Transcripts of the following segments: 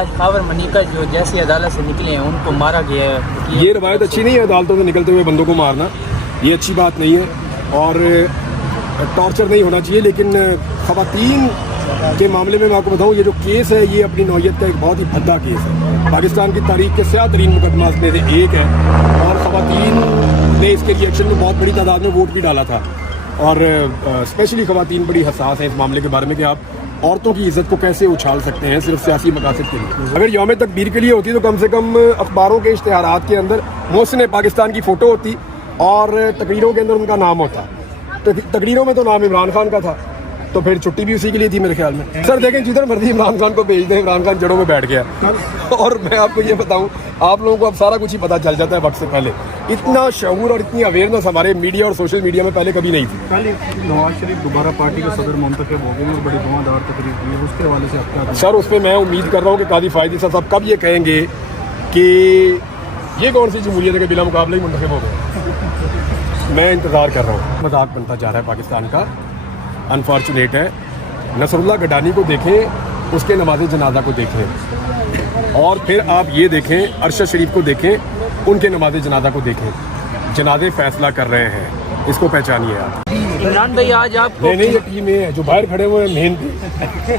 آج خاور منیکا جو جیسی عدالت سے نکلے ہیں ان کو مارا گیا ہے. یہ روایت اچھی نہیں ہے عدالتوں سے نکلتے ہوئے بندوں کو مارنا, یہ اچھی بات نہیں ہے اور ٹارچر نہیں ہونا چاہیے. لیکن خواتین کے معاملے میں آپ کو بتاؤں یہ جو کیس ہے یہ اپنی نوعیت کا ایک بہت ہی بھدا کیس ہے. پاکستان کی تاریخ کے سیاہ ترین مقدمات میں سے ایک ہے اور خواتین نے اس کے ریئیکشن میں بہت بڑی تعداد میں ووٹ بھی ڈالا تھا. اور اسپیشلی خواتین بڑی حساس ہیں اس معاملے کے بارے میں کہ آپ عورتوں کی عزت کو کیسے اچھال سکتے ہیں صرف سیاسی مقاصد کے لیے. اگر یوم تکبیر کے لیے ہوتی تو کم سے کم اخباروں کے اشتہارات کے اندر محسن پاکستان کی فوٹو ہوتی اور تقریروں کے اندر ان کا نام ہوتا. تقریروں میں تو نام عمران خان کا تھا تو پھر چھٹی بھی اسی کے لیے تھی میرے خیال میں. سر دیکھیں جدھر مرضی عمران خان کو بھیج دیں, عمران خان جڑوں میں بیٹھ گیا. اور میں آپ کو یہ بتاؤں آپ لوگوں کو اب سارا کچھ ہی پتہ چل جاتا ہے وقت سے پہلے. اتنا شعور اور اتنی اویئرنیس ہمارے میڈیا اور سوشل میڈیا میں پہلے کبھی نہیں تھی. کل نواز شریف دوبارہ پارٹی کے صدر منتخب ہو گئے ہیں اور بڑی دھواں تقریب ہوئی ہے, اس کے حوالے سے آپ کیا؟ سر اس پہ میں امید کر رہا ہوں کہ قاضی فائدی صاحب کب یہ کہیں گے کہ یہ کون سی جمہوریت ہے کہ بلا مقابلہ ہی منتخب ہو گئے. میں انتظار کر رہا ہوں. مذاق بنتا جا رہا ہے پاکستان کا, انفارچونیٹ ہے. نصر اللہ گڈانی کو دیکھیں, اس کے نماز جنازہ کو دیکھیں اور پھر آپ یہ دیکھیں ارشد شریف کو دیکھیں, ان کے نماز جنازہ کو دیکھیں. جنازے فیصلہ کر رہے ہیں, اس کو پہچانیے آپ. عمران بھائی آج آپ کو نہیں یہ ٹیم ہے جو باہر کھڑے ہوئے ہیں مین پہ.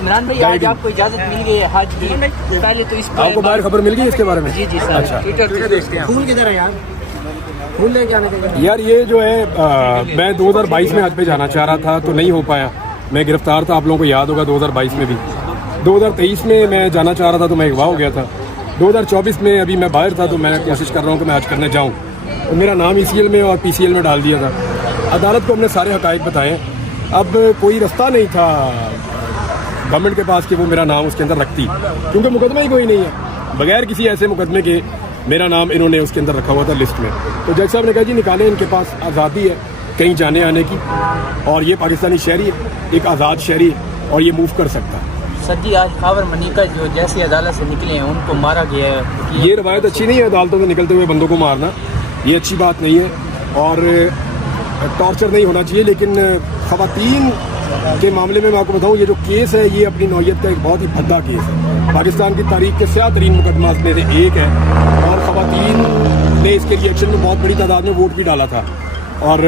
عمران بھائی آج آپ کو اجازت مل گئی ہے حج کی, پہلے تو اس آپ کو باہر خبر مل گئی اس کے بارے میں؟ جی سر. اچھا پھول کدھر ہے یار, پھول لے کے آنے کا یار یہ جو ہے میں 2022 میں حج پہ جانا چاہ رہا تھا تو نہیں ہو پایا. میں گرفتار تھا, آپ لوگوں کو یاد ہوگا 2022 میں بھی. 2023 میں میں جانا چاہ رہا تھا تو میں اغوا ہو گیا تھا. 2024 میں ابھی میں باہر تھا تو میں کوشش کر رہا ہوں کہ میں حج کرنے جاؤں. تو میرا نام ECL میں اور PCL میں ڈال دیا تھا. عدالت کو ہم نے سارے حقائق بتائے. اب کوئی رستہ نہیں تھا گورنمنٹ کے پاس کہ وہ میرا نام اس کے اندر رکھتی, کیونکہ مقدمہ ہی کوئی نہیں ہے. بغیر کسی ایسے مقدمے کے میرا نام انہوں نے اس کے اندر رکھا ہوا تھا لسٹ میں. تو جج صاحب نے کہا جی نکالیں, ان کے پاس آزادی ہے کہیں جانے آنے کی اور یہ پاکستانی شہری ہے, ایک آزاد شہری ہے اور یہ موو کر سکتا ہے. سر جی آج خاور منیکا جو جیسی عدالت سے نکلے ہیں ان کو مارا گیا ہے. یہ روایت اچھی نہیں ہے عدالتوں سے نکلتے ہوئے بندوں کو مارنا, یہ اچھی بات نہیں ہے اور ٹارچر نہیں ہونا چاہیے. لیکن خواتین کے معاملے میں آپ کو بتاؤں یہ جو کیس ہے یہ اپنی نوعیت کا ایک بہت ہی بھدا کیس ہے. پاکستان کی تاریخ کے سیاہ ترین مقدمات میں سے ایک ہے اور خواتین نے اس کے ریئیکشن میں بہت بڑی تعداد میں ووٹ بھی ڈالا تھا. اور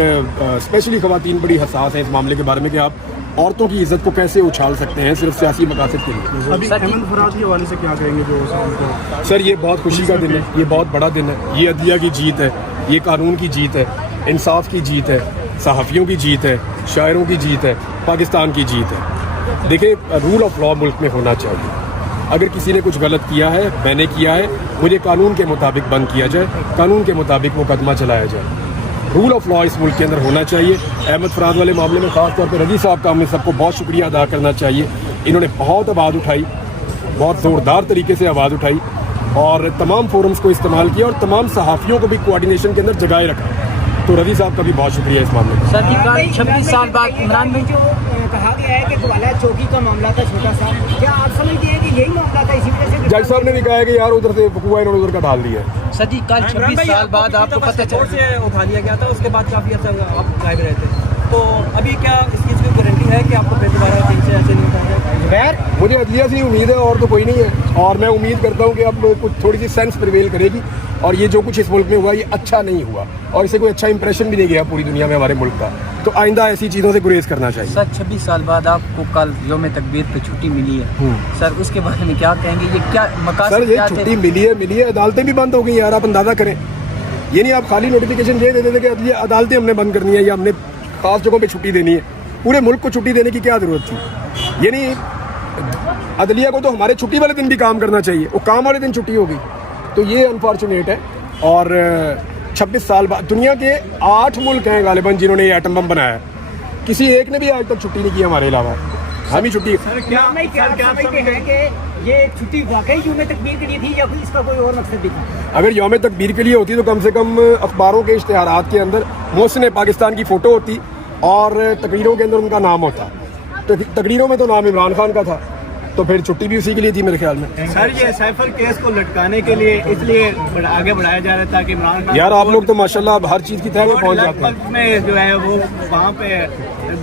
اسپیشلی خواتین بڑی حساس ہیں اس معاملے کے بارے میں کہ آپ عورتوں کی عزت کو کیسے اچھال سکتے ہیں صرف سیاسی مقاصد کے لیے. ابھی احمد فراز کے حوالے سے کیا کہیں گے جو سر یہ بہت خوشی کا دن ہے, یہ بہت بڑا دن ہے. یہ عدلیہ کی جیت ہے, یہ قانون کی جیت ہے, انصاف کی جیت ہے, صحافیوں کی جیت ہے, شاعروں کی جیت ہے, پاکستان کی جیت ہے. دیکھیں رول آف لا ملک میں ہونا چاہیے. اگر کسی نے کچھ غلط کیا ہے, میں نے کیا ہے, مجھے قانون کے مطابق بند کیا جائے, قانون کے مطابق مقدمہ چلایا جائے. رول آف لا اس ملک کے اندر ہونا چاہیے. احمد فراز والے معاملے میں خاص طور پہ رضی صاحب کا ہم نے سب کو بہت شکریہ ادا کرنا چاہیے. انہوں نے بہت آواز اٹھائی, بہت زوردار طریقے سے آواز اٹھائی اور تمام فورمز کو استعمال کیا اور تمام صحافیوں کو بھی کوآرڈینیشن کے اندر جگائے رکھا. تو رضی صاحب کا بھی بہت شکریہ اس معاملے میں. سر جی 26 سال بعد عمران بھائی جو کہا گیا ہے کہ گوالا چوکی کا معاملہ تھا چھوٹا سا, کیا آپ سمجھتے ہیں کہ یہی معاملہ تھا اسی وجہ سے جج صاحب نے بھی کہا ہے کہ یار ادھر سے وقوع انہوں نے ادھر کا ڈال دیا ہے. سر جی کل 26 سال بعد آپ کو پتہ چلا سے اٹھا لیا گیا تھا, اس کے بعد کافی عرصہ آپ غائب رہتے, تو ابھی کیا اس چیز کی گارنٹی ہے کہ آپ کو پھر دوبارہ کہیں سے ایسے نہیں اٹھایا جائے؟ مجھے عدلیہ سے امید ہے اور تو کوئی نہیں ہے, اور میں امید کرتا ہوں کہ اب کچھ تھوڑی سی سینس پریویل کرے گی اور یہ جو کچھ اس ملک میں ہوا یہ اچھا نہیں ہوا اور اسے کوئی اچھا امپریشن بھی نہیں گیا پوری دنیا میں ہمارے ملک کا. تو آئندہ ایسی چیزوں سے گریز کرنا چاہیے. سر 26 سال بعد آپ کو کل یوم تکبیر پہ چھٹی ملی ہے, سر اس کے بارے میں کیا کہیں گے؟ یہ کیا مقاصد سر یہ چھٹی ملی ہے, عدالتیں بھی بند ہو گئی یار, آپ اندازہ کریں. یہ نہیں آپ خالی نوٹیفیکیشن یہ دیتے تھے کہ عدالتیں ہم نے بند کرنی ہے یا ہم نے خاص جگہوں پہ چھٹی دینی ہے. پورے ملک کو چھٹی دینے کی کیا ضرورت تھی؟ یعنی عدلیہ کو تو ہمارے چھٹی والے دن بھی کام کرنا چاہیے, وہ کام والے دن چھٹی ہو گئی. تو یہ انفارچونیٹ ہے. اور 26 سال بعد دنیا کے 8 ملک ہیں غالباً جنہوں نے یہ ایٹم بم بنایا ہے, کسی ایک نے بھی آج تک چھٹی نہیں کی ہمارے علاوہ. ہم ہی چھٹی. یہ چھٹی واقعی یوم تکبیر کے لیے تھی یا اس کا کوئی اور مقصد بھی تھا؟ اگر یوم تکبیر کے لیے ہوتی تو کم سے کم اخباروں کے اشتہارات کے اندر محسن پاکستان کی فوٹو ہوتی اور تقریروں کے اندر ان کا نام ہوتا. تقریروں میں تو نام عمران خان کا تھا تو پھر چھٹی بھی اسی کے لیے تھی میرے خیال میں. سر یہ سیف کیس کو لٹکانے کے لیے اس لیے آگے بڑھایا جا رہا تھا کہ عمران خان یار آپ لوگ تو ماشاءاللہ اب ہر چیز کی تہ میں پہنچ جاتے ہیں. میں جو ہے وہ وہاں پہ